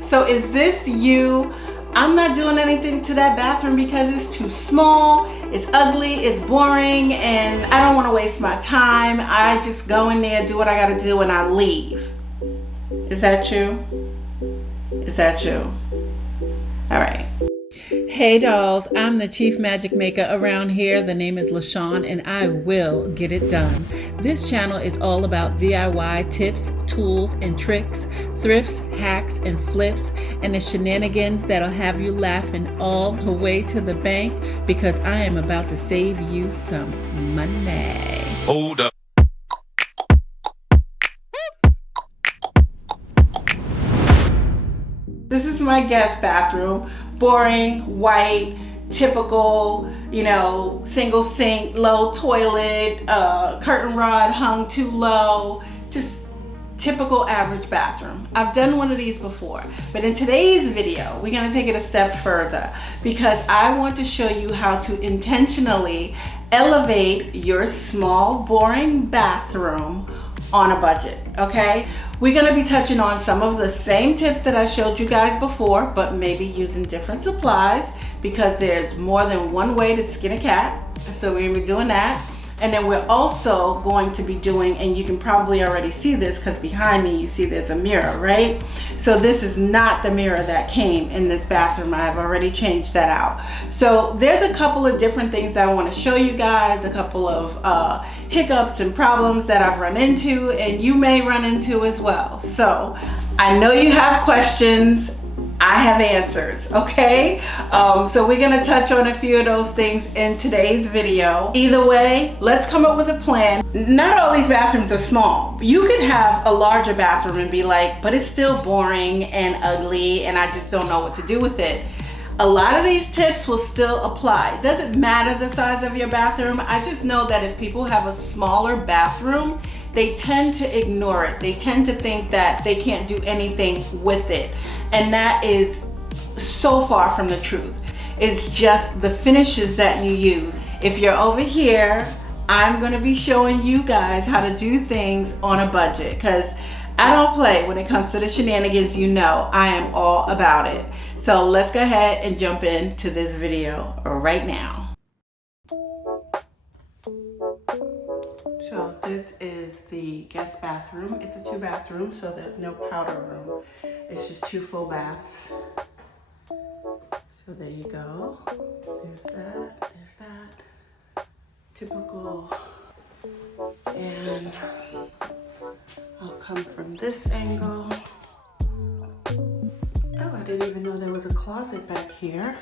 So is this you? I'm not doing anything to that bathroom because it's too small, it's ugly, it's boring, and I don't want to waste my time. I just go in there, do what I gotta do, and I leave. Is that you? Is that you? All right. Hey dolls, I'm the chief magic maker around here. The name is LaShawn and I will get it done. This channel is all about DIY tips, tools, and tricks, thrifts, hacks, and flips, and the shenanigans that'll have you laughing all the way to the bank because I am about to save you some money. Hold up. This is my guest bathroom. Boring, white, typical, single sink, low toilet, curtain rod hung too low, just typical average bathroom. I've done one of these before, but in today's video, we're gonna take it a step further because I want to show you how to intentionally elevate your small, boring bathroom on a budget, okay? We're gonna be touching on some of the same tips that I showed you guys before, but maybe using different supplies because there's more than one way to skin a cat. So we're gonna be doing that. And then we're also going to be doing, and you can probably already see this because behind me you see there's a mirror, right? So this is not the mirror that came in this bathroom. I have already changed that out. So there's a couple of different things that I want to show you guys, a couple of hiccups and problems that I've run into and you may run into as well. So I know you have questions. I have answers, okay? So we're gonna touch on a few of those things in today's video. Either way, let's come up with a plan. Not all these bathrooms are small. You could have a larger bathroom and be like, but it's still boring and ugly and I just don't know what to do with it. A lot of these tips will still apply. It doesn't matter the size of your bathroom. I just know that if people have a smaller bathroom, they tend to ignore it. They tend to think that they can't do anything with it. And that is so far from the truth. It's just the finishes that you use. If you're over here, I'm gonna be showing you guys how to do things on a budget because I don't play when it comes to the shenanigans. You know, I am all about it. So let's go ahead and jump into this video right now. So this is the guest bathroom. It's a 2-bathroom, so there's no powder room. It's just 2 full baths. So there you go. There's that. Typical. And I'll come from this angle. Oh, I didn't even know there was a closet back here.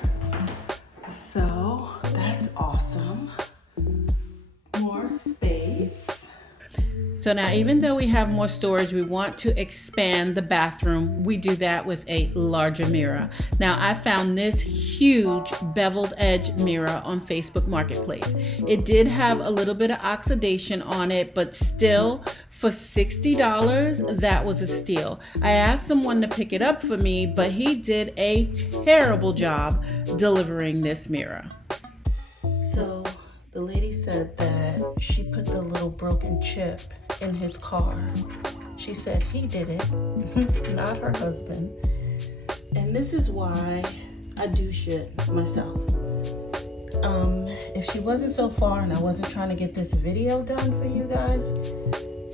So that's awesome. More space. So now, even though we have more storage, we want to expand the bathroom. We do that with a larger mirror. Now, I found this huge beveled edge mirror on Facebook Marketplace. It did have a little bit of oxidation on it, but still, for $60, that was a steal. I asked someone to pick it up for me, but he did a terrible job delivering this mirror. So the lady said that she put the little broken chip in his car. She said he did it, not her husband. And this is why I do shit myself. If she wasn't so far and I wasn't trying to get this video done for you guys,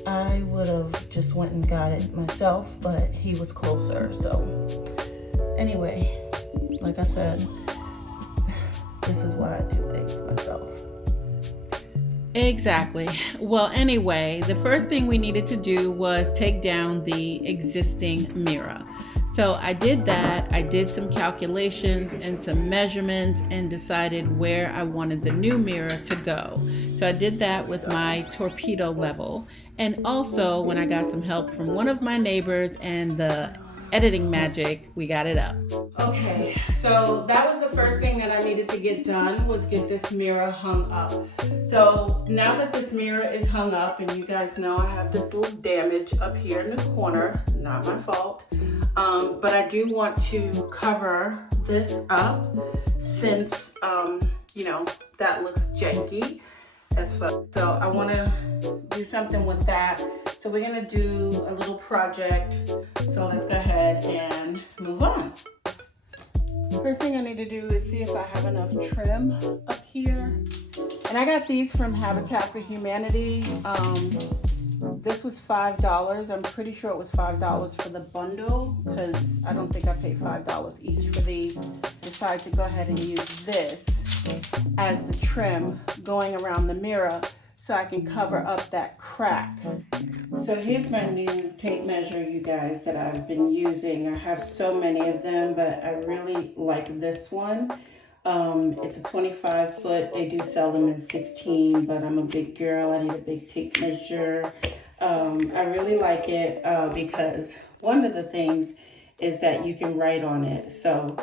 I would have just went and got it myself, but he was closer. So anyway, like I said, this is why I do things myself. Exactly. Well, anyway, the first thing we needed to do was take down the existing mirror. So I did that. I did some calculations and some measurements and decided where I wanted the new mirror to go. So I did that with my torpedo level. And also when I got some help from one of my neighbors and the editing magic, we got it up. Okay, so that was the first thing that I needed to get done, was get this mirror hung up. So now that this mirror is hung up, and you guys know I have this little damage up here in the corner, not my fault, but I do want to cover this up since, that looks janky as fuck. So I want to do something with that. So we're gonna do a little project. So let's go ahead and move on. First thing I need to do is see if I have enough trim up here. And I got these from Habitat for Humanity. This was $5. I'm pretty sure it was $5 for the bundle because I don't think I paid $5 each for these. Decided to go ahead and use this as the trim going around the mirror so I can cover up that crack. So here's my new tape measure, you guys, that I've been using. I have so many of them, but I really like this one. It's a 25 foot. They do sell them in 16, but I'm a big girl. I need a big tape measure. I really like it because one of the things is that you can write on it. So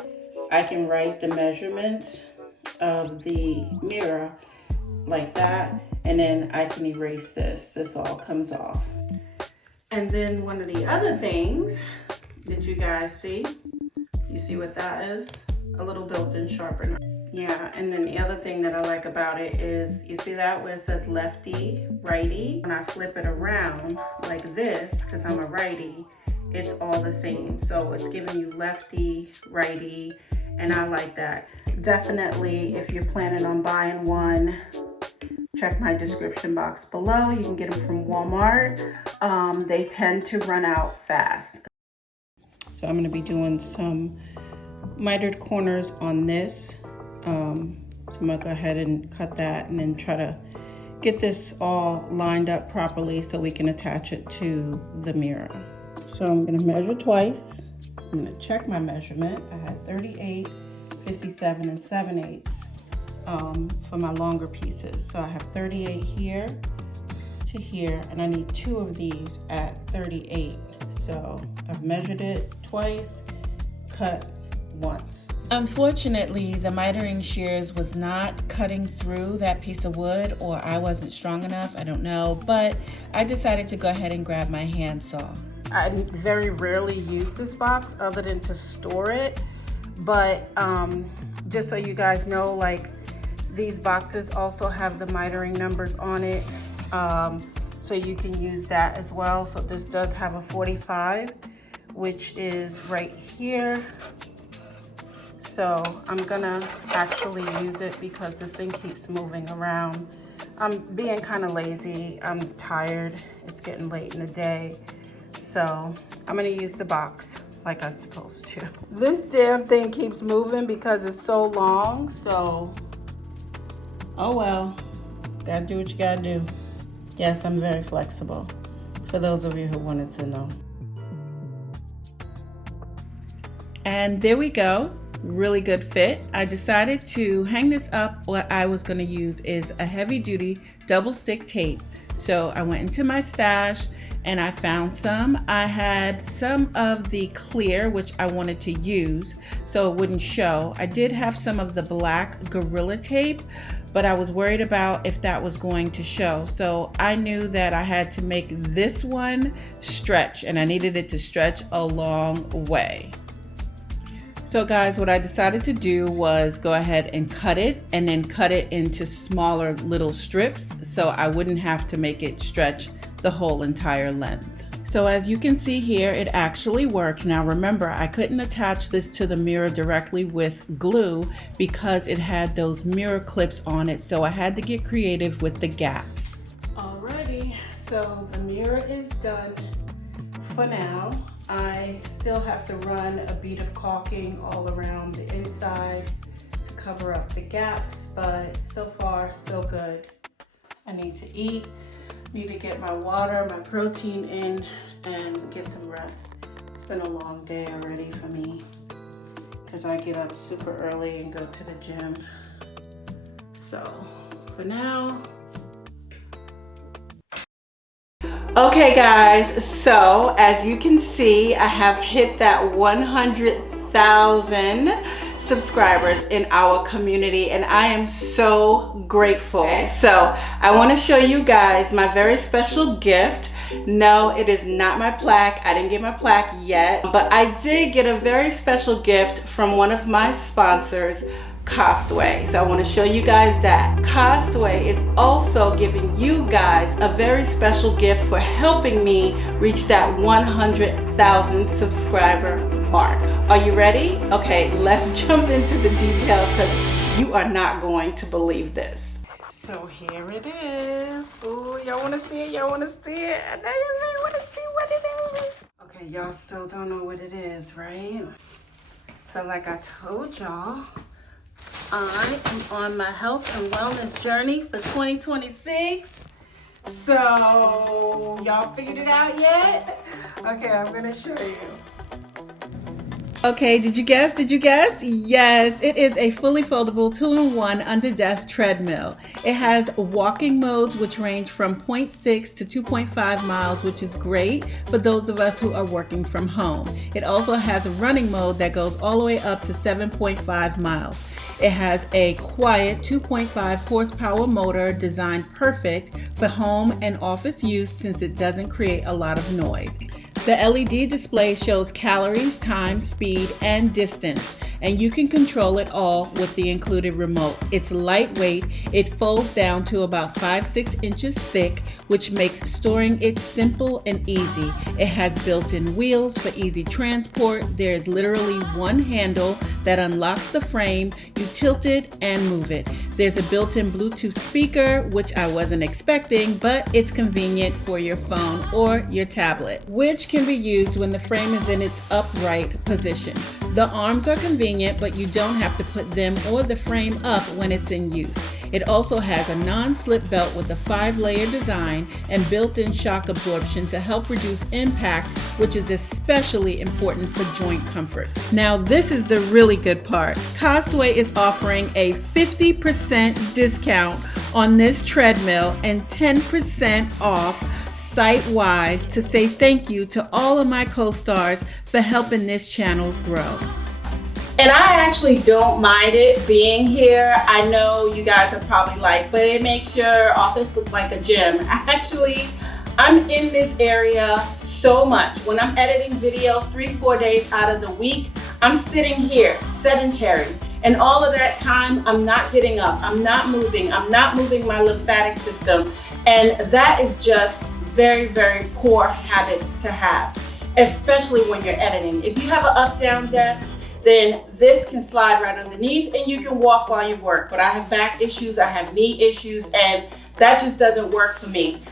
I can write the measurements of the mirror like that, and then I can erase this. This all comes off. And then one of the other things, did you guys see? You see what that is? A little built-in sharpener. Yeah, and then the other thing that I like about it is, you see that where it says lefty, righty? When I flip it around like this, because I'm a righty, it's all the same. So it's giving you lefty, righty, and I like that. Definitely, if you're planning on buying one, check my description box below. You can get them from Walmart. They tend to run out fast. So I'm gonna be doing some mitered corners on this. So I'm gonna go ahead and cut that and then try to get this all lined up properly so we can attach it to the mirror. So I'm gonna measure twice. I'm gonna check my measurement. I had 38, 57, and 7/8 for my longer pieces. So I have 38 here to here, and I need 2 of these at 38. So I've measured it twice, cut once. Unfortunately, the mitering shears was not cutting through that piece of wood, or I wasn't strong enough, I don't know, but I decided to go ahead and grab my handsaw. I very rarely use this box other than to store it, but just so you guys know, like, these boxes also have the mitering numbers on it, so you can use that as well. So this does have a 45, which is right here. So I'm gonna actually use it because this thing keeps moving around. I'm being kind of lazy. I'm tired. It's getting late in the day. So I'm gonna use the box like I'm supposed to. This damn thing keeps moving because it's so long, so oh well. Gotta do what you gotta do. Yes, I'm very flexible, for those of you who wanted to know. And there we go. Really good fit. I decided to hang this up. What I was going to use is a heavy duty double stick tape. So I went into my stash and I found some. I had some of the clear, which I wanted to use so it wouldn't show. I did have some of the black Gorilla tape, but I was worried about if that was going to show. So I knew that I had to make this one stretch, and I needed it to stretch a long way. So guys, what I decided to do was go ahead and cut it, and then cut it into smaller little strips so I wouldn't have to make it stretch the whole entire length. So as you can see here, it actually worked. Now remember, I couldn't attach this to the mirror directly with glue because it had those mirror clips on it, so I had to get creative with the gaps. Alrighty, so the mirror is done for now. I still have to run a bead of caulking all around the inside to cover up the gaps, but so far so good. I need to eat, need to get my water, my protein in, and get some rest. It's been a long day already for me because I get up super early and go to the gym. So for now, okay guys, so as you can see, I have hit that 100,000 subscribers in our community, and I am so grateful. So I want to show you guys my very special gift. No, it is not my plaque. I didn't get my plaque yet, but I did get a very special gift from one of my sponsors, Costway. So I want to show you guys that. Costway is also giving you guys a very special gift for helping me reach that 100,000 subscriber mark. Are you ready? Okay, let's jump into the details because you are not going to believe this. So here it is. Ooh, y'all want to see it? Y'all want to see it? I know you really want to see what it is. Okay, y'all still don't know what it is, right? So like I told y'all, I am on my health and wellness journey for 2026. So y'all figured it out yet? Okay, I'm gonna show you. Okay, did you guess? Yes, it is a fully foldable 2-in-1 under-desk treadmill. It has walking modes which range from 0.6 to 2.5 miles, which is great for those of us who are working from home. It also has a running mode that goes all the way up to 7.5 miles. It has a quiet 2.5 horsepower motor designed perfect for home and office use since it doesn't create a lot of noise. The LED display shows calories, time, speed, and distance, and you can control it all with the included remote. It's lightweight, it folds down to about 5-6 inches thick, which makes storing it simple and easy. It has built-in wheels for easy transport. There's literally one handle that unlocks the frame. You tilt it and move it. There's a built-in Bluetooth speaker, which I wasn't expecting, but it's convenient for your phone or your tablet, which can be used when the frame is in its upright position. The arms are convenient, but you don't have to put them or the frame up when it's in use. It also has a non-slip belt with a 5-layer design and built-in shock absorption to help reduce impact, which is especially important for joint comfort. Now, this is the really good part. Costway is offering a 50% discount on this treadmill and 10% off site-wise to say thank you to all of my co-stars for helping this channel grow. And I actually don't mind it being here. I know you guys are probably like, but it makes your office look like a gym. Actually, I'm in this area so much. When I'm editing videos 3-4 days out of the week, I'm sitting here sedentary. And all of that time, I'm not getting up, I'm not moving my lymphatic system. And that is just very, very poor habits to have, especially when you're editing. If you have an up-down desk, then this can slide right underneath and you can walk while you work. But I have back issues, I have knee issues, and that just doesn't work for me.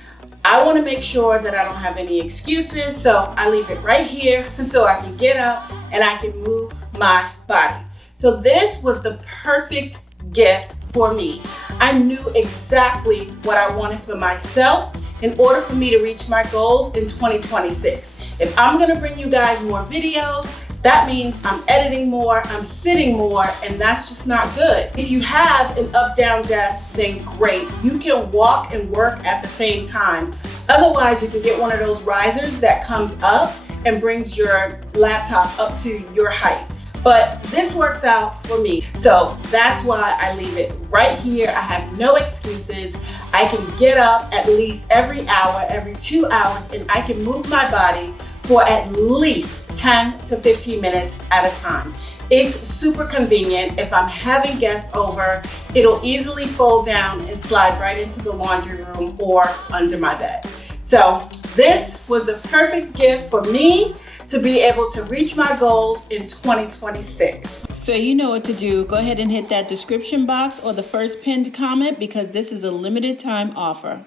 I want to make sure that I don't have any excuses, so I leave it right here so I can get up and I can move my body. So this was the perfect gift for me. I knew exactly what I wanted for myself in order for me to reach my goals in 2026. If I'm gonna bring you guys more videos, that means I'm editing more, I'm sitting more, and that's just not good. If you have an up-down desk, then great. You can walk and work at the same time. Otherwise, you can get one of those risers that comes up and brings your laptop up to your height. But this works out for me. So that's why I leave it right here. I have no excuses. I can get up at least every hour, every 2 hours, and I can move my body for at least 10 to 15 minutes at a time. It's super convenient. If I'm having guests over, it'll easily fold down and slide right into the laundry room or under my bed. So this was the perfect gift for me to be able to reach my goals in 2026. So you know what to do. Go ahead and hit that description box or the first pinned comment because this is a limited time offer.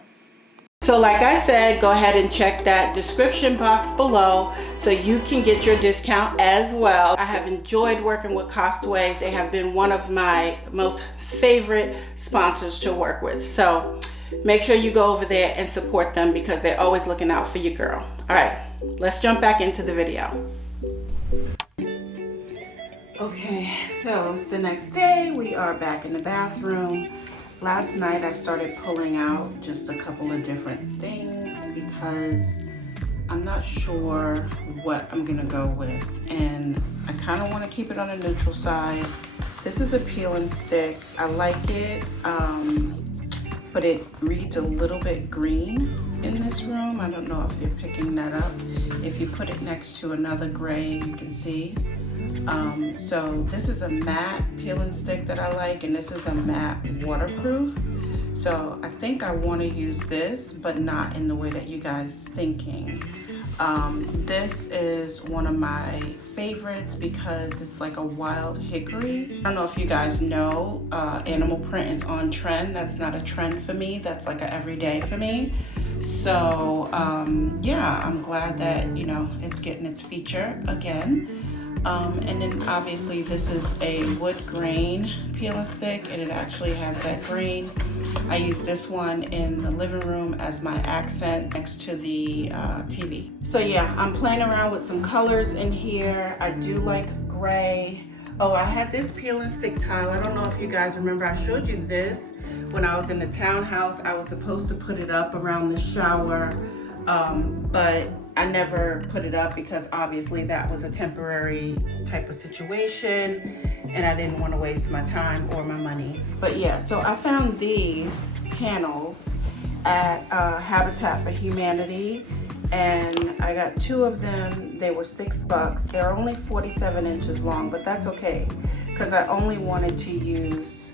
So like I said, go ahead and check that description box below so you can get your discount as well. I have enjoyed working with Costway. They have been one of my most favorite sponsors to work with. So make sure you go over there and support them because they're always looking out for your girl. All right, let's jump back into the video. Okay, so it's the next day. We are back in the bathroom. Last night I started pulling out just a couple of different things because I'm not sure what I'm gonna go with, and I kind of want to keep it on a neutral side. This is a peel and stick. I like it, but it reads a little bit green in this room. I don't know if you're picking that up. If you put it next to another gray, you can see. So this is a matte peeling stick that I like, and this is a matte waterproof. So I think I want to use this, but not in the way that you guys thinking. This is one of my favorites because it's like a wild hickory. I don't know if you guys know, animal print is on trend. That's not a trend for me. That's like a everyday for me. So yeah, I'm glad that, you know, it's getting its feature again. And then obviously this is a wood grain peeling stick, and it actually has that grain. I use this one in the living room as my accent next to the TV. So yeah, I'm playing around with some colors in here. I do like gray. Oh, I had this peeling stick tile. I don't know if you guys remember, I showed you this when I was in the townhouse. I was supposed to put it up around the shower, but I never put it up because obviously that was a temporary type of situation and I didn't want to waste my time or my money. But yeah, so I found these panels at Habitat for Humanity, and I got 2 of them. They were $6. They're only 47 inches long, but that's okay because I only wanted to use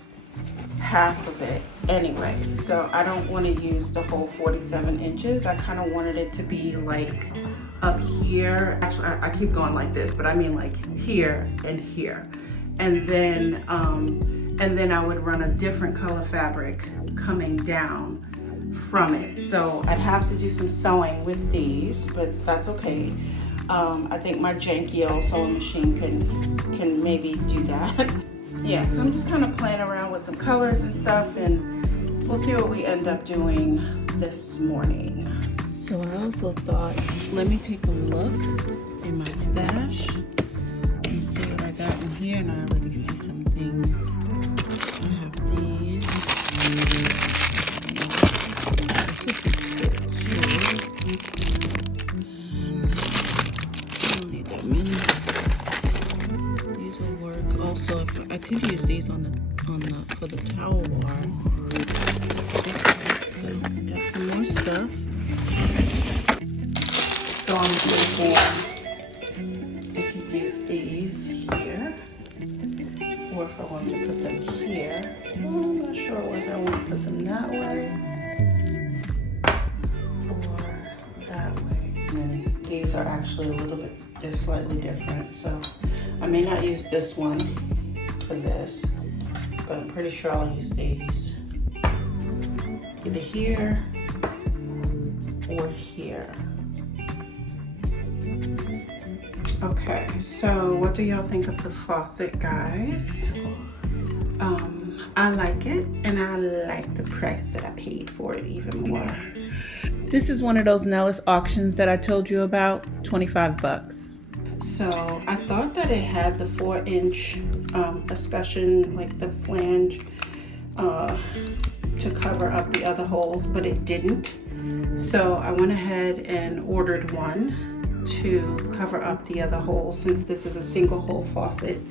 half of it anyway, so I don't want to use the whole 47 inches. I kind of wanted it to be like up here. Actually, I keep going like this, but I mean like here and here, and then I would run a different color fabric coming down from it. So I'd have to do some sewing with these, but that's okay. I think my janky old sewing machine can maybe do that. Yeah, so I'm just kind of playing around with some colors and stuff, and we'll see what we end up doing this morning. So I also thought, let me take a look in my stash and see what I got in here, and I already see some things. I have these. I don't need that many. These will work. Also, if I could use these for the towel bar. So got some more stuff. So I'm thinking I could use these here, or if I wanted to put them here. I'm not sure whether I want to put them that way or that way. And then these are actually a little bit, they're slightly different. So I may not use this one for this, but I'm pretty sure I'll use these either here or here. Okay, so what do y'all think of the faucet, guys? I like it, and I like the price that I paid for it even more. This is one of those Nellis auctions that I told you about, $25. So I thought that it had the 4-inch escutcheon, like the flange, to cover up the other holes, but it didn't. So I went ahead and ordered one to cover up the other holes, since this is a single hole faucet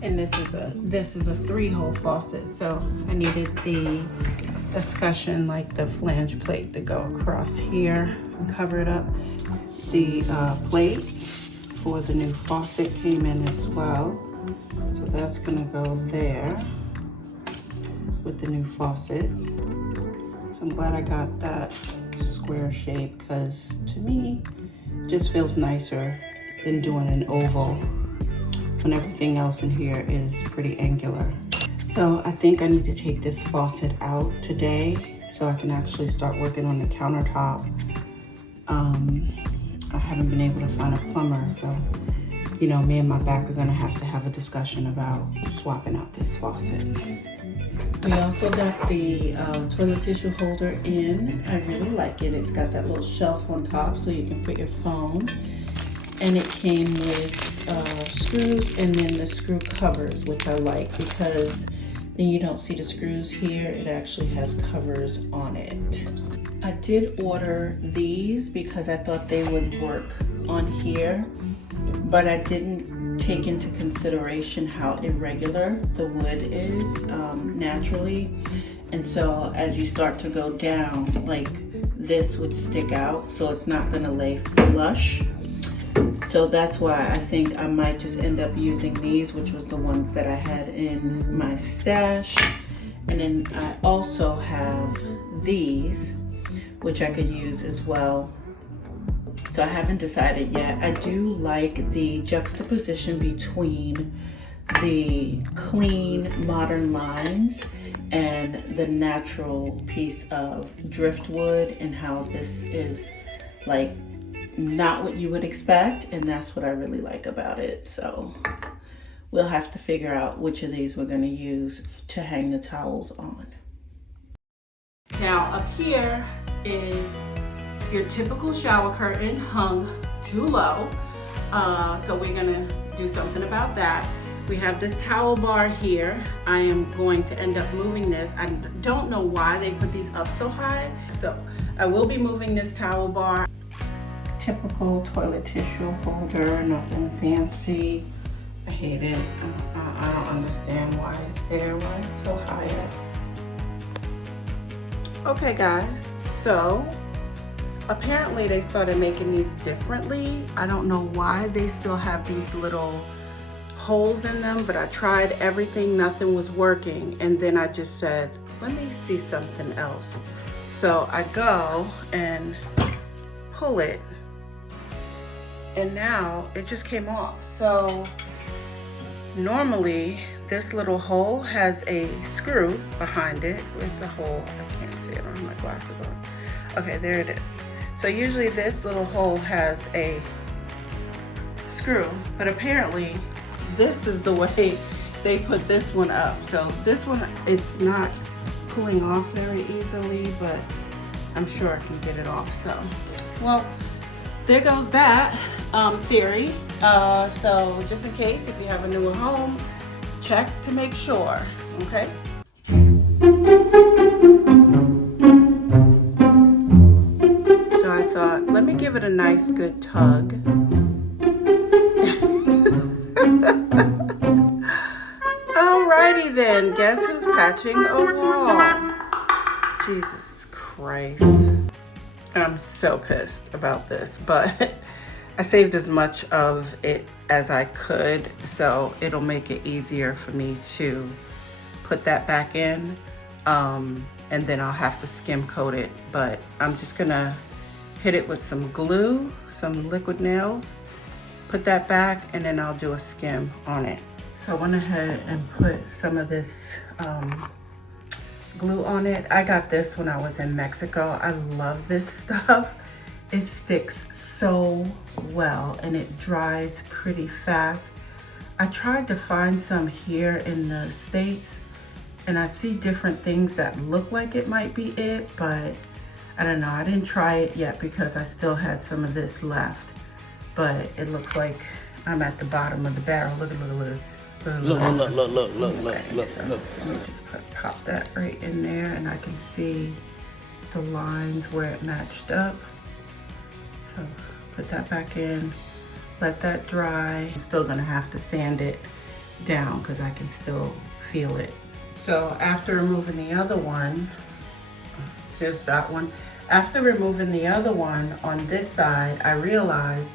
and this is a 3-hole faucet. So I needed the escutcheon, like the flange plate, to go across here and cover it up. The plate for the new faucet came in as well, so that's gonna go there with the new faucet. So I'm glad I got that square shape, because to me it just feels nicer than doing an oval when everything else in here is pretty angular. So I think I need to take this faucet out today so I can actually start working on the countertop. I haven't been able to find a plumber, so you know, me and my back are gonna have to have a discussion about swapping out this faucet. We also got the toilet tissue holder in. I really like it. It's got that little shelf on top so you can put your phone. And it came with screws and then the screw covers, which I like because then you don't see the screws here. It actually has covers on it. I did order these because I thought they would work on here, but I didn't take into consideration how irregular the wood is naturally. And so as you start to go down, like this would stick out, so it's not gonna lay flush. So that's why I think I might just end up using these, which was the ones that I had in my stash. And then I also have these, which I could use as well. So I haven't decided yet. I do like the juxtaposition between the clean modern lines and the natural piece of driftwood, and how this is like not what you would expect, and that's what I really like about it. So we'll have to figure out which of these we're going to use to hang the towels on. Now up here is your typical shower curtain hung too low. So we're gonna do something about that. We have this towel bar here. I am going to end up moving this. I don't know why they put these up so high. So I will be moving this towel bar. Typical toilet tissue holder, nothing fancy. I hate it. I don't understand why it's there, why it's so high up. Okay guys, so apparently they started making these differently. I don't know why they still have these little holes in them, but I tried everything, nothing was working. And then I just said, let me see something else. So I go and pull it, and now it just came off. So normally this little hole has a screw behind it. Where's the hole? I can't see it, I don't have my glasses on. Okay, there it is. So usually this little hole has a screw, but apparently this is the way they put this one up. So this one, it's not pulling off very easily, but I'm sure I can get it off. So, well, there goes that theory. So just in case, if you have a newer home, check to make sure, okay? So I thought, let me give it a nice good tug. Alrighty then, guess who's patching a wall? Jesus Christ. I'm so pissed about this, but I saved as much of it as I could, so it'll make it easier for me to put that back in, and then I'll have to skim coat it. But I'm just gonna hit it with some glue, some liquid nails, put that back, and then I'll do a skim on it. So I went ahead and put some of this glue on it. I got this when I was in Mexico. I love this stuff. It sticks so well and it dries pretty fast. I tried to find some here in the States, and I see different things that look like it might be it, but I don't know. I didn't try it yet because I still had some of this left, but it looks like I'm at the bottom of the barrel. Look. Look. So let me just pop that right in there, and I can see the lines where it matched up. So put that back in, let that dry. I'm still gonna have to sand it down because I can still feel it. So after removing the other one, there's that one. After removing the other one on this side, I realized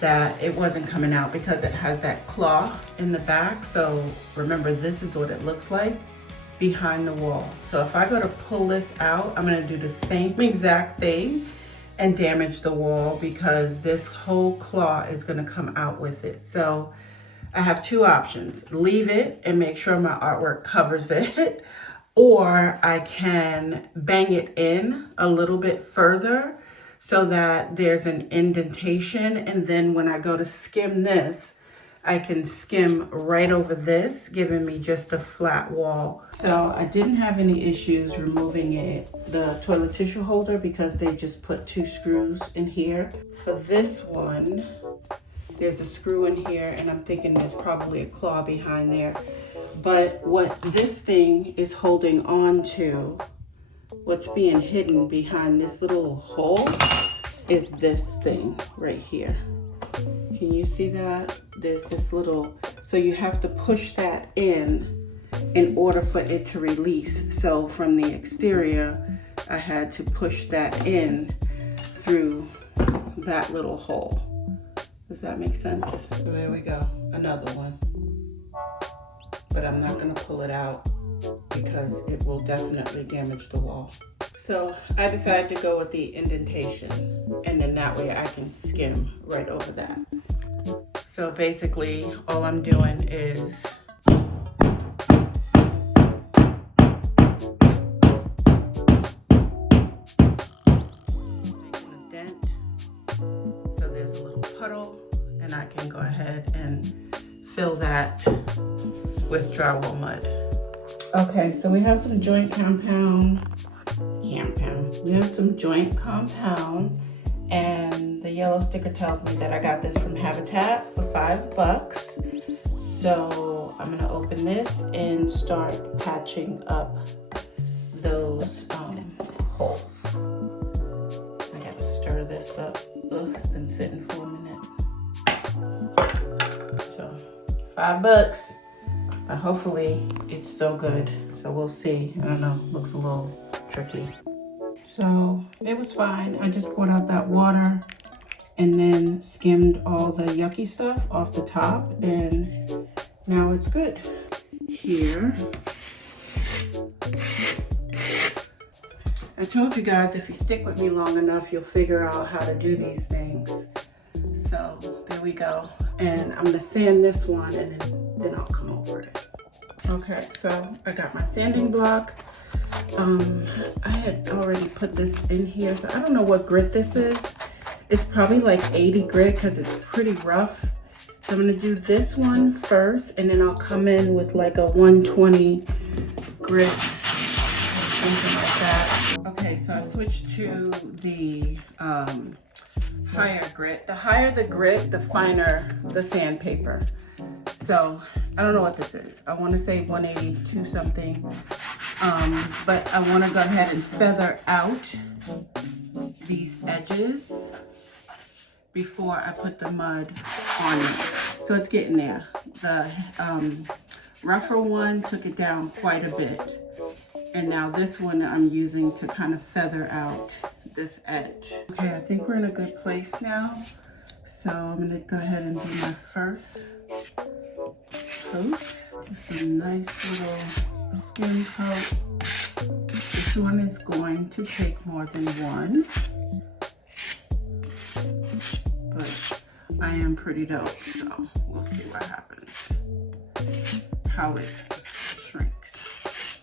that it wasn't coming out because it has that claw in the back. So remember, this is what it looks like behind the wall. So if I go to pull this out, I'm gonna do the same exact thing and damage the wall because this whole claw is gonna come out with it. So I have two options: leave it and make sure my artwork covers it, or I can bang it in a little bit further so that there's an indentation, and then when I go to skim this, I can skim right over this, giving me just a flat wall. So I didn't have any issues removing the toilet tissue holder because they just put 2 screws in here. For this one, there's a screw in here, and I'm thinking there's probably a claw behind there. But what this thing is holding on to, what's being hidden behind this little hole, is this thing right here. Can you see that? There's this little, so you have to push that in order for it to release. So from the exterior, I had to push that in through that little hole. Does that make sense? So there we go, another one. But I'm not gonna pull it out because it will definitely damage the wall. So I decided to go with the indentation, and then that way I can skim right over that. So basically all I'm doing is making a dent. So there's a little puddle, and I can go ahead and fill that with drywall mud. Okay, so we have some joint compound. We have some joint compound, and the yellow sticker tells me that I got this from Habitat for $5. So I'm gonna open this and start patching up those holes. I gotta stir this up. Ugh, it's been sitting for a minute. So $5, but hopefully it's so good. So we'll see. I don't know, looks a little tricky. So it was fine. I just poured out that water and then skimmed all the yucky stuff off the top, and now it's good. Here, I told you guys if you stick with me long enough, you'll figure out how to do these things. So there we go. And I'm gonna sand this one, and then I'll come over it. Okay, so I got my sanding block. I had already put this in here, so I don't know what grit this is. It's probably like 80 grit because it's pretty rough. So I'm gonna do this one first, and then I'll come in with like a 120 grit, something like that. Okay, so I switched to the higher grit. The higher the grit, the finer the sandpaper. So I don't know what this is. I want to say 182 something. But I want to go ahead and feather out these edges before I put the mud on it. So it's getting there. The rougher one took it down quite a bit. And now this one I'm using to kind of feather out this edge. Okay, I think we're in a good place now. So I'm going to go ahead and do my first coat. Just a nice little skin coat. This one is going to take more than one, but I am pretty dope, so we'll see what happens, how it shrinks.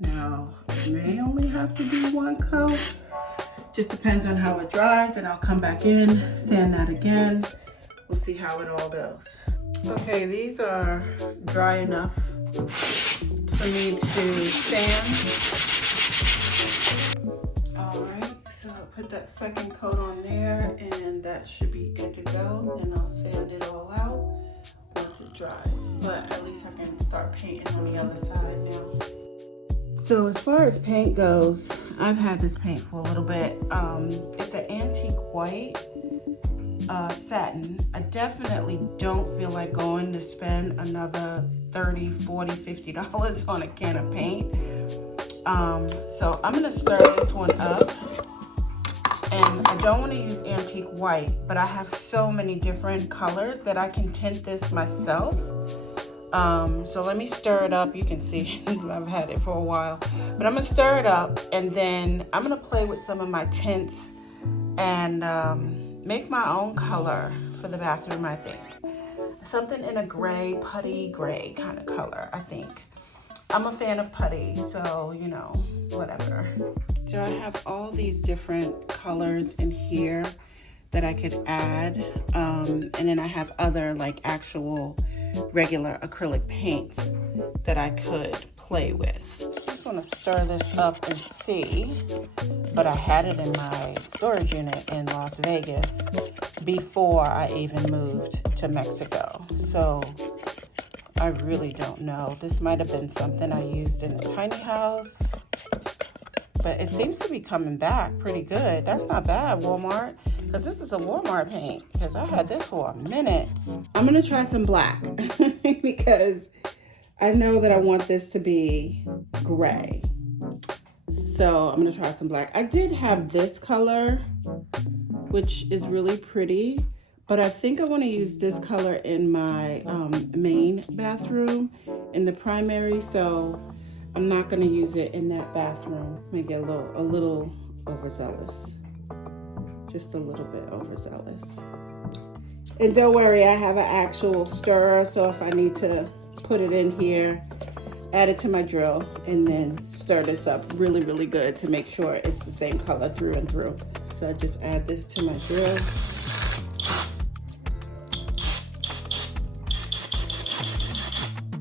Now, I may only have to do one coat, just depends on how it dries, and I'll come back in, sand that again. We'll see how it all goes. Okay, these are dry enough for me to sand. All right, so I'll put that second coat on there, and that should be good to go. And I'll sand it all out once it dries. But at least I can start painting on the other side now. So as far as paint goes, I've had this paint for a little bit. It's an antique white. Satin. I definitely don't feel like going to spend another $30, $40, $50 on a can of paint. So I'm gonna stir this one up, and I don't want to use antique white, but I have so many different colors that I can tint this myself. So let me stir it up. You can see I've had it for a while, but I'm gonna stir it up, and then I'm gonna play with some of my tints and make my own color for the bathroom. I think something in a gray, putty gray kind of color. I think I'm a fan of putty, so you know, whatever. So I have all these different colors in here that I could add, and then I have other like actual regular acrylic paints that I could play with. Just want to stir this up and see, but I had it in my storage unit in Las Vegas before I even moved to Mexico, so I really don't know. This might have been something I used in the tiny house, but it seems to be coming back pretty good. That's not bad, Walmart, because this is a Walmart paint, because I had this for a minute. I'm gonna try some black because I know that I want this to be gray. So I'm gonna try some black. I did have this color which is really pretty. But I think I want to use this color in my main bathroom, in the primary, so I'm not going to use it in that bathroom. Maybe a little overzealous. Just a little bit overzealous. And don't worry, I have an actual stirrer, so if I need to put it in here, add it to my drill, and then stir this up really, really good to make sure it's the same color through and through. So I just add this to my drill.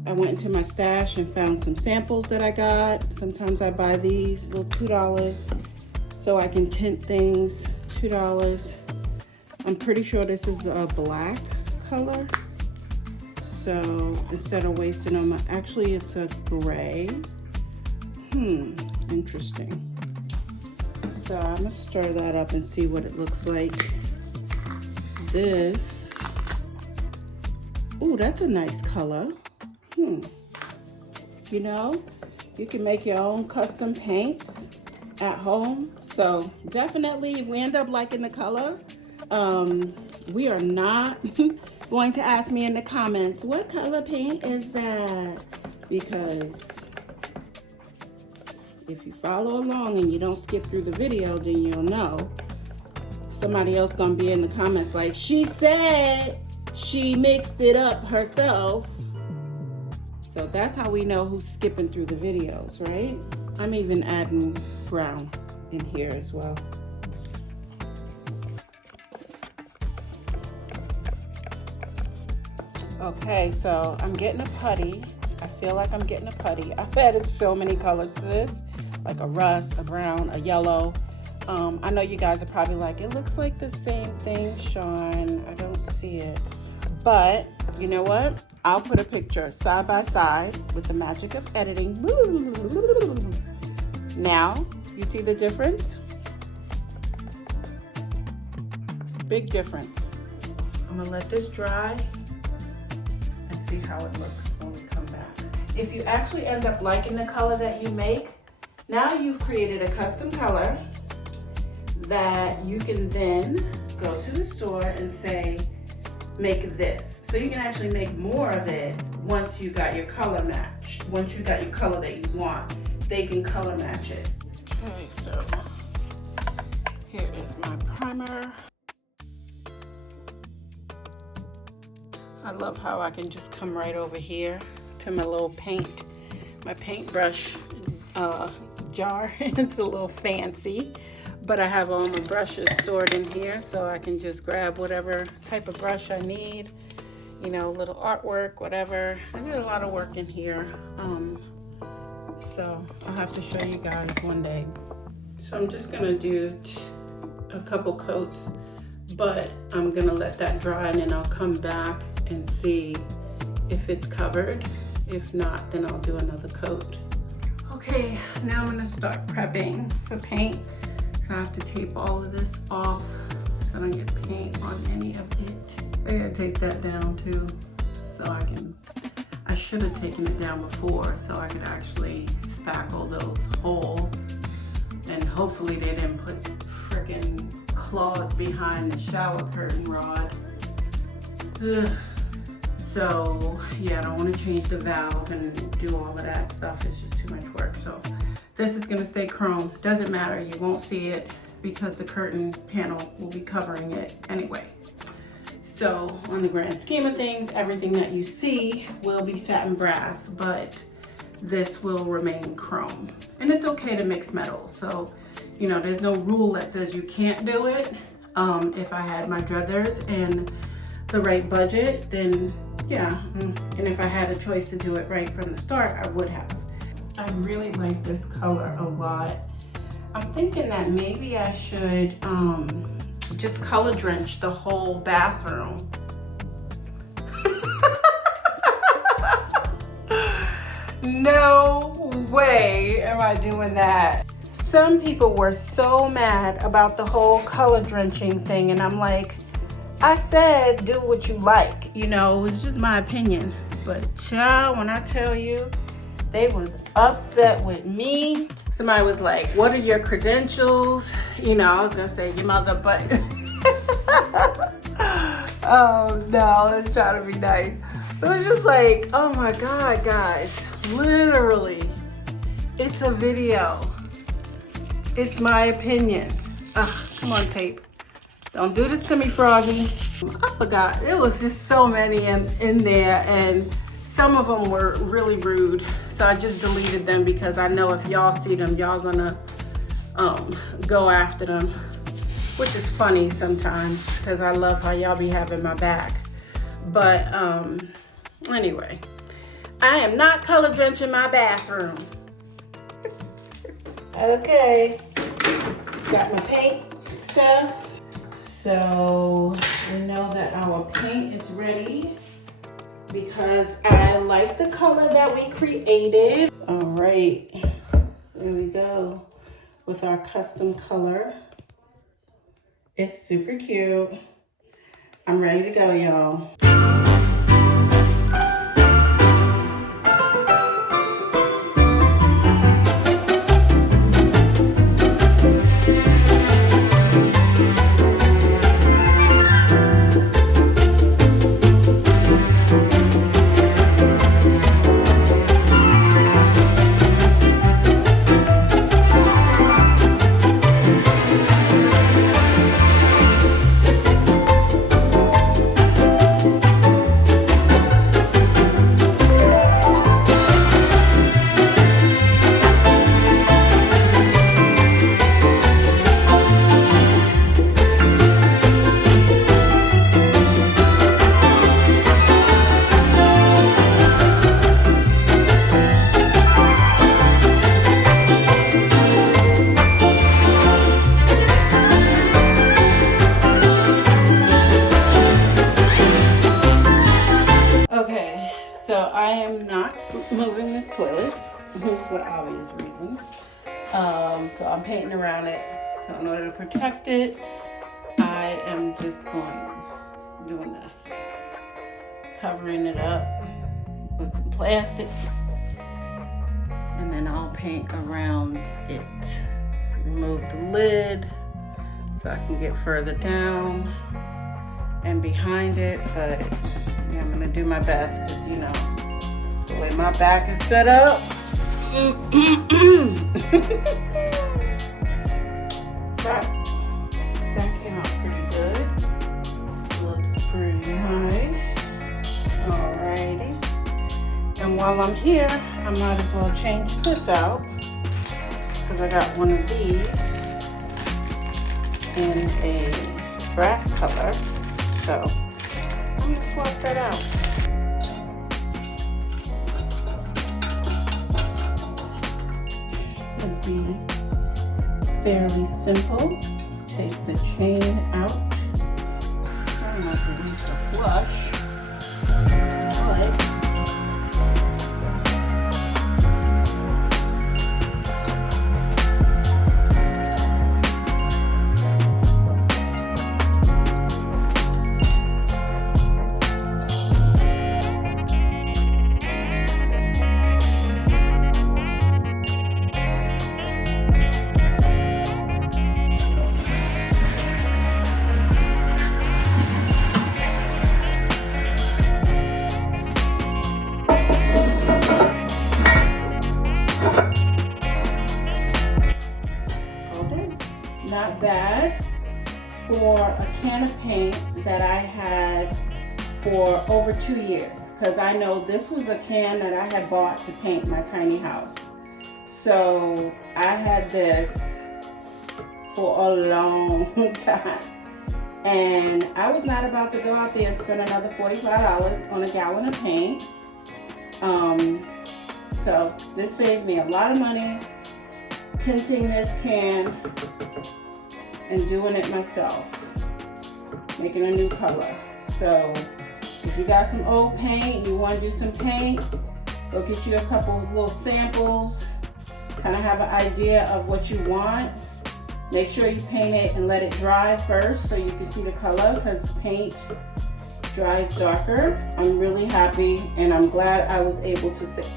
I went into my stash and found some samples that I got. Sometimes I buy these, little $2, so I can tint things, $2. I'm pretty sure this is a black color. So instead of wasting them, actually it's a gray. Interesting. So I'm gonna stir that up and see what it looks like. This, ooh, that's a nice color. You know, you can make your own custom paints at home. So definitely, if we end up liking the color, we are not going to ask me in the comments, what color paint is that? Because if you follow along and you don't skip through the video, then you'll know. Somebody else gonna be in the comments like, she said she mixed it up herself. So that's how we know who's skipping through the videos, right? I'm even adding brown in here as well. Okay, so I'm getting a putty. I feel like I'm getting a putty. I've added so many colors to this, like a rust, a brown, a yellow. I know you guys are probably like, it looks like the same thing, Sean. I don't see it. But you know what? I'll put a picture side by side with the magic of editing. Now, you see the difference? Big difference. I'm gonna let this dry and see how it looks when we come back. If you actually end up liking the color that you make, now you've created a custom color that you can then go to the store and say, make this. So you can actually make more of it once you got your color matched. Once you got your color that you want, they can color match it. Okay, so here is my primer. I love how I can just come right over here to my little my paintbrush jar. It's a little fancy, but I have all my brushes stored in here, so I can just grab whatever type of brush I need, you know, little artwork, whatever. I did a lot of work in here, so I'll have to show you guys one day. So I'm just gonna do a couple coats, but I'm gonna let that dry and then I'll come back and see if it's covered. If not, then I'll do another coat. Okay, now I'm gonna start prepping for paint. So I have to tape all of this off so I don't get paint on any of it. I gotta take that down too, so I should have taken it down before so I could actually spackle those holes. And hopefully they didn't put freaking claws behind the shower curtain rod. Ugh. So yeah, I don't want to change the valve and do all of that stuff. It's just too much work. So this is gonna stay chrome. Doesn't matter, you won't see it because the curtain panel will be covering it anyway. So on the grand scheme of things, everything that you see will be satin brass, but this will remain chrome. And it's okay to mix metals. So, you know, there's no rule that says you can't do it. If I had my druthers and the right budget, then yeah. And if I had a choice to do it right from the start, I would have. I really like this color a lot. I'm thinking that maybe I should just color drench the whole bathroom. No way am I doing that. Some people were so mad about the whole color drenching thing, and I'm like, I said do what you like, you know, it's just my opinion. But child, when I tell you, they was upset with me. Somebody was like, what are your credentials? You know, I was gonna say your mother, but Oh no, I was trying to be nice. It was just like, oh my God, guys. Literally, it's a video. It's my opinion. Come on, tape. Don't do this to me, Froggy. I forgot. It was just so many in there, and some of them were really rude. So I just deleted them because I know if y'all see them, y'all gonna go after them, which is funny sometimes because I love how y'all be having my back. But anyway, I am not color drenching my bathroom. Okay, got my paint stuff. So we know that our paint is ready because I like the color that we created. All right, there we go with our custom color. It's super cute. I'm ready to go, y'all. So I am not moving this toilet for obvious reasons. So I'm painting around it. So in order to protect it, I am just doing this. Covering it up with some plastic. And then I'll paint around it. Remove the lid so I can get further down and behind it, but yeah, I'm gonna do my best because you know the way my back is set up. That came out pretty good. Looks pretty nice. Alrighty. And while I'm here, I might as well change this out because I got one of these in a brass color. So I'm gonna swap that out. It'd be fairly simple. Take the chain out. I don't know if it needs to flush, but not bad for a can of paint that I had for over 2 years, because I know this was a can that I had bought to paint my tiny house. So I had this for a long time, and I was not about to go out there and spend another $45 on a gallon of paint. So this saved me a lot of money tinting this can and doing it myself, making a new color. So if you got some old paint, you want to do some paint, go get you a couple of little samples, kind of have an idea of what you want. Make sure you paint it and let it dry first so you can see the color, because paint dries darker. I'm really happy, and I'm glad I was able to say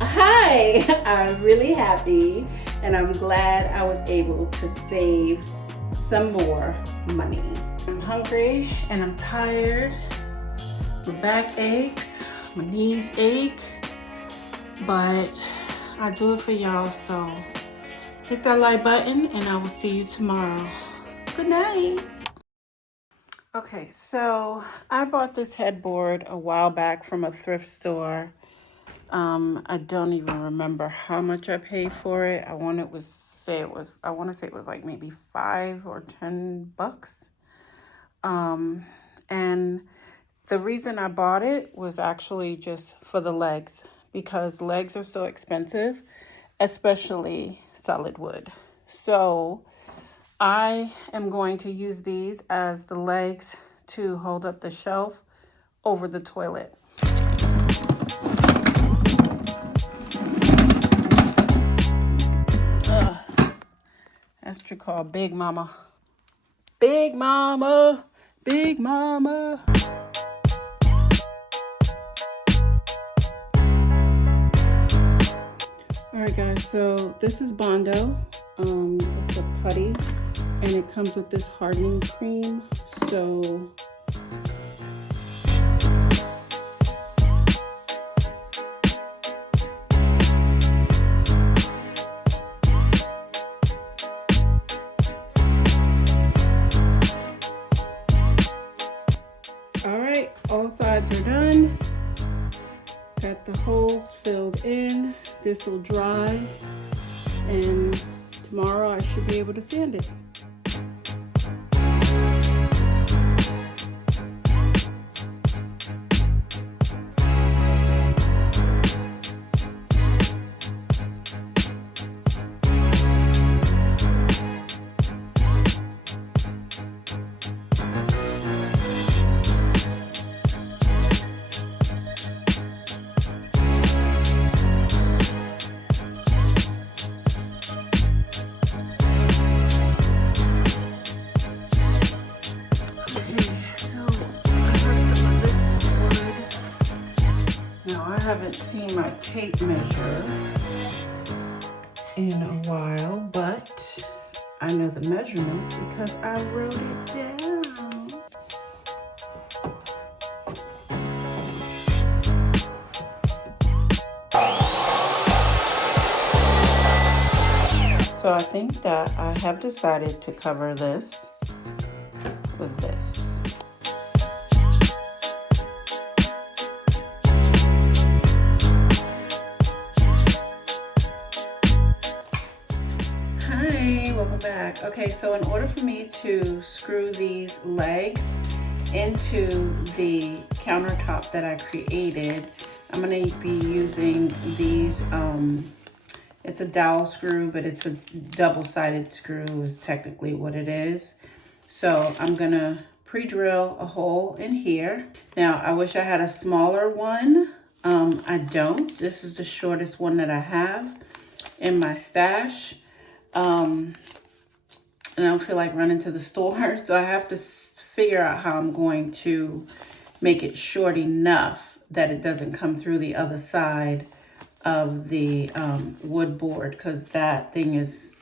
hi. I'm really happy, and I'm glad I was able to save some more money. I'm hungry and I'm tired. My back aches, my knees ache, but I do it for y'all, so hit that like button and I will see you tomorrow. Good night. Okay, so I bought this headboard a while back from a thrift store. I don't even remember how much I paid for it. I want to say it was like maybe $5 or $10. And the reason I bought it was actually just for the legs, because legs are so expensive, especially solid wood. So I am going to use these as the legs to hold up the shelf over the toilet. That's what you call Big Mama. Big Mama, Big Mama. All right, guys, so this is Bondo. It's a putty, and it comes with this hardening cream. So all right, all sides are done. Got the holes filled in. This will dry, and tomorrow I should be able to sand it. I haven't seen my tape measure in a while, but I know the measurement because I wrote it down. So I think that I have decided to cover this with this. Hi, welcome back. Okay, so in order for me to screw these legs into the countertop that I created, I'm going to be using these, it's a dowel screw, but it's a double-sided screw is technically what it is. So I'm going to pre-drill a hole in here. Now, I wish I had a smaller one. I don't. This is the shortest one that I have in my stash. And I don't feel like running to the store, so I have to figure out how I'm going to make it short enough that it doesn't come through the other side of the wood board, because that thing is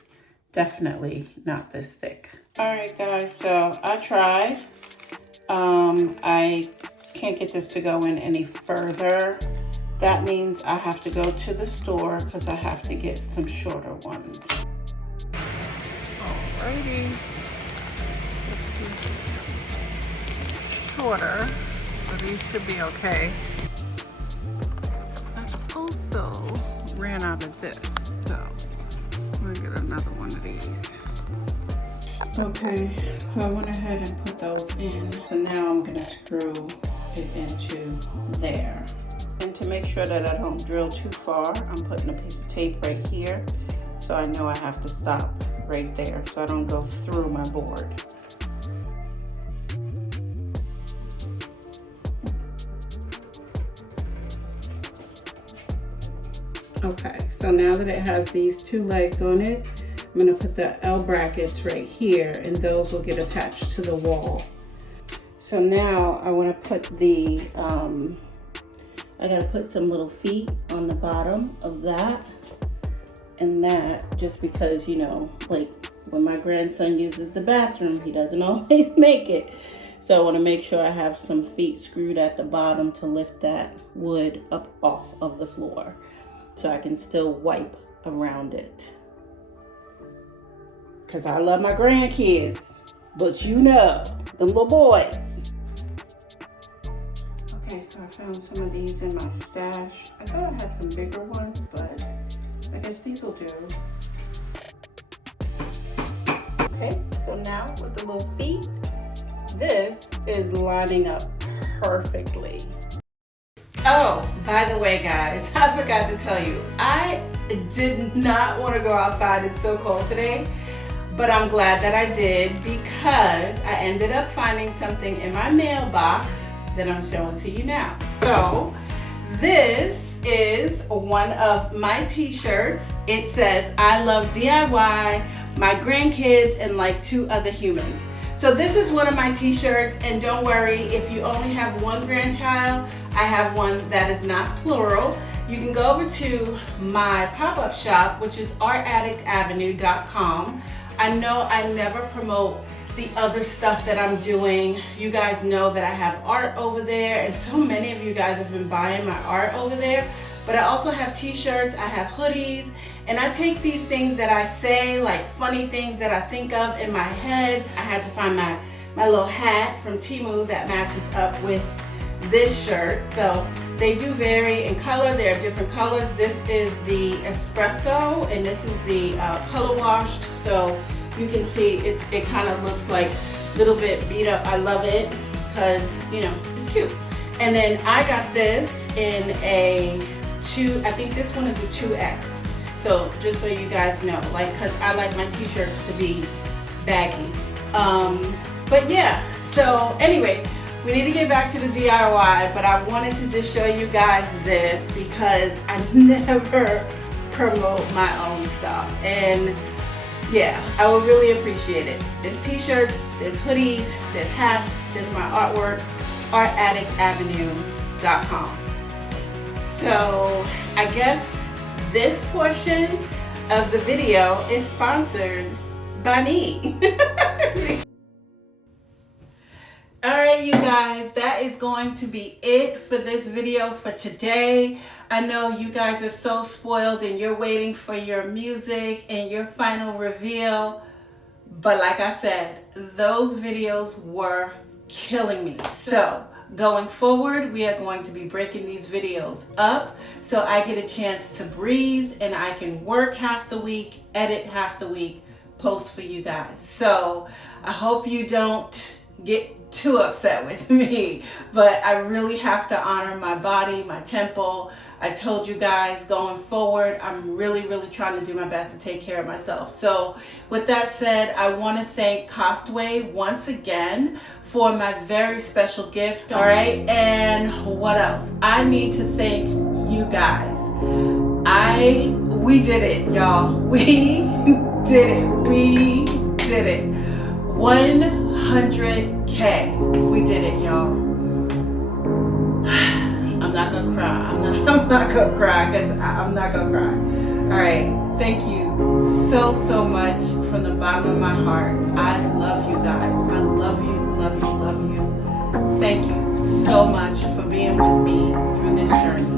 definitely not this thick. All right, guys, so I tried. I can't get this to go in any further. That means I have to go to the store because I have to get some shorter ones. Alrighty, this is shorter, so these should be okay. I also ran out of this, so I'm gonna get another one of these. Okay, so I went ahead and put those in. So now I'm gonna screw it into there. And to make sure that I don't drill too far, I'm putting a piece of tape right here, so I know I have to stop right there so I don't go through my board. Okay, so now that it has these two legs on it, I'm going to put the L brackets right here, and those will get attached to the wall. So now I want to put the, I got to put some little feet on the bottom of that and that, just because, you know, like when my grandson uses the bathroom, he doesn't always make it. So I want to make sure I have some feet screwed at the bottom to lift that wood up off of the floor so I can still wipe around it. Because I love my grandkids, but you know, them little boys. Okay, so I found some of these in my stash. I thought I had some bigger ones, but I guess these will do. Okay, so now with the little feet, this is lining up perfectly. Oh, by the way, guys, I forgot to tell you, I did not want to go outside. It's so cold today, but I'm glad that I did because I ended up finding something in my mailbox that I'm showing to you now. So this is one of my t-shirts. It says, I love DIY, my grandkids, and like 2 other humans. So this is one of my t-shirts, and don't worry, if you only have one grandchild, I have one that is not plural. You can go over to my pop-up shop, which is artaddictavenue.com. I know I never promote the other stuff that I'm doing. You guys know that I have art over there, and so many of you guys have been buying my art over there. But I also have t-shirts, I have hoodies, and I take these things that I say, like funny things that I think of in my head. I had to find my little hat from Temu that matches up with this shirt. So they do vary in color. There are different colors. This is the espresso, and this is the color washed. So you can see it kind of looks like a little bit beat up. I love it because, you know, it's cute. And then I got this in a 2, I think this one is a 2X. So just so you guys know, like, cause I like my t-shirts to be baggy. But yeah, so anyway, we need to get back to the DIY, but I wanted to just show you guys this because I never promote my own stuff. And yeah, I would really appreciate it. There's t-shirts, there's hoodies, there's hats, there's my artwork, artaddictavenue.com. So I guess this portion of the video is sponsored by me. All right, you guys, that is going to be it for this video for today. I know you guys are so spoiled and you're waiting for your music and your final reveal. But like I said, those videos were killing me. So going forward, we are going to be breaking these videos up so I get a chance to breathe and I can work half the week, edit half the week, post for you guys. So I hope you don't get too upset with me, but I really have to honor my body, my temple. I told you guys going forward, I'm really trying to do my best to take care of myself. So with that said, I want to thank Costway once again for my very special gift. All right. And what else? I need to thank you guys. We did it, y'all. We did it. We did it. 100K. We did it, y'all. I'm not gonna cry. I'm not gonna cry because I'm not gonna cry. All right. Thank you so much from the bottom of my heart. I love you guys. I love you, love you, love you. Thank you so much for being with me through this journey.